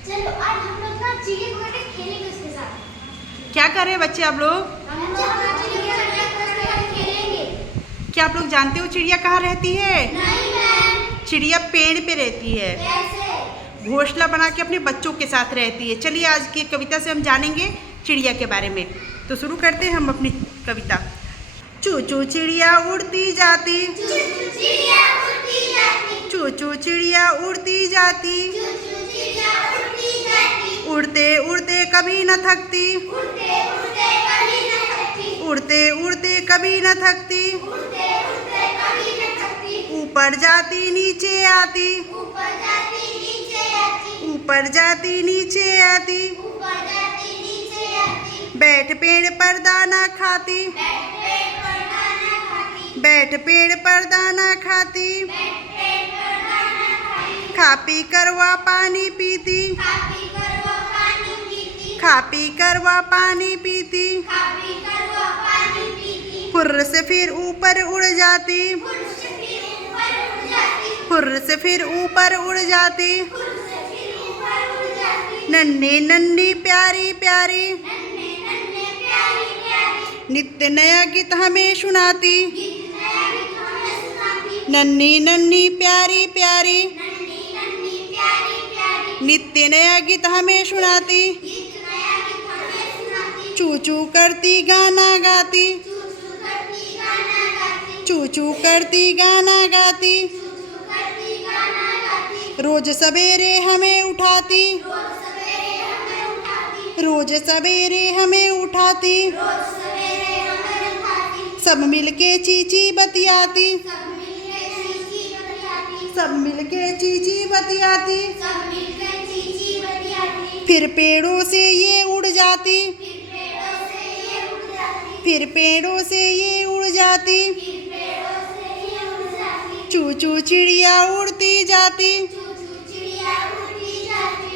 चलो आज हम लोग ना चिड़िया पकड़ खेलेंगे उसके साथ। क्या कर रहे हैं बच्चे आप लोग? हम चिड़िया पकड़ खेलेंगे। क्या आप लोग जानते हो चिड़िया कहाँ रहती है? नहीं मैम। चिड़िया पेड़ पे रहती है, कैसे? घोंसला बना के अपने बच्चों के साथ रहती है। चलिए आज की कविता से हम जानेंगे चिड़िया के बारे में। तो शुरू करते हैं हम अपनी कविता। चू चू चिड़िया उड़ती जाती, चिड़िया उड़ती जाती, चू चू चिड़िया उड़ती जाती, चिड़िया उड़ती जाती, उड़ते उड़ते कभी न थकती, उड़ते उड़ते कभी न थकती, उड़ते उड़ते कभी न थकती, उड़ते उड़ते कभी न थकती, ऊपर जाती नीचे आती, ऊपर जाती नीचे आती, ऊपर जाती नीचे आती, ऊपर जाती नीचे आती, बैठ पेड़ पर दाना खाती, बैठ पेड़ पर दाना खाती, खा पी कर वह पानी पीती, खा पी कर वह पानी पीती, फुर्र से फिर ऊपर उड़ जाती, फुर्र से फिर ऊपर उड़ जाती, नन्ही नन्ही प्यारी प्यारी, नित्य नया गीत हमें सुनाती, नन्ही नन्ही प्यारी प्यारी, नित्य नया गीत हमें सुनाती, चू चू करती गाना गाती, चू चू करती गाना गाती, रोज सवेरे हमें उठाती, रोज सवेरे हमें उठाती, सब मिलके चीची बतियाती, सब मिलके चीची बतियाती, फिर पेड़ों से ये उड़ जाती, फिर पेड़ों से ये उड़ जाती, चू चू चिड़िया उड़ती जाती,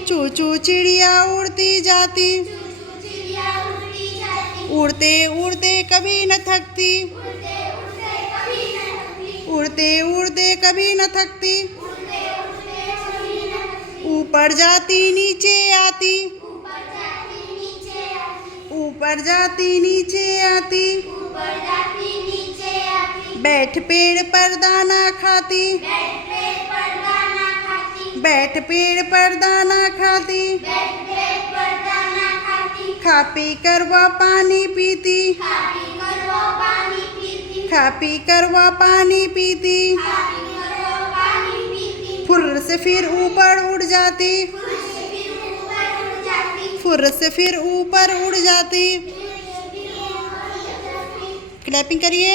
चू चू चिड़िया उड़ती जाती, उड़ते उड़ते कभी न थकती, उड़ते उड़ते कभी न थकती, ऊपर जाती नीचे आती, ऊपर जाती नीचे आती, बैठ पेड़ पर दाना खाती, बैठ पेड़ पर दाना खाती, खा पी कर वह पानी पीती, खा पी कर वह पानी पीती, फुर्र से फिर ऊपर उड़ जाती, फुर्र से फिर ऊपर उड़ जाती। क्लैपिंग करिए।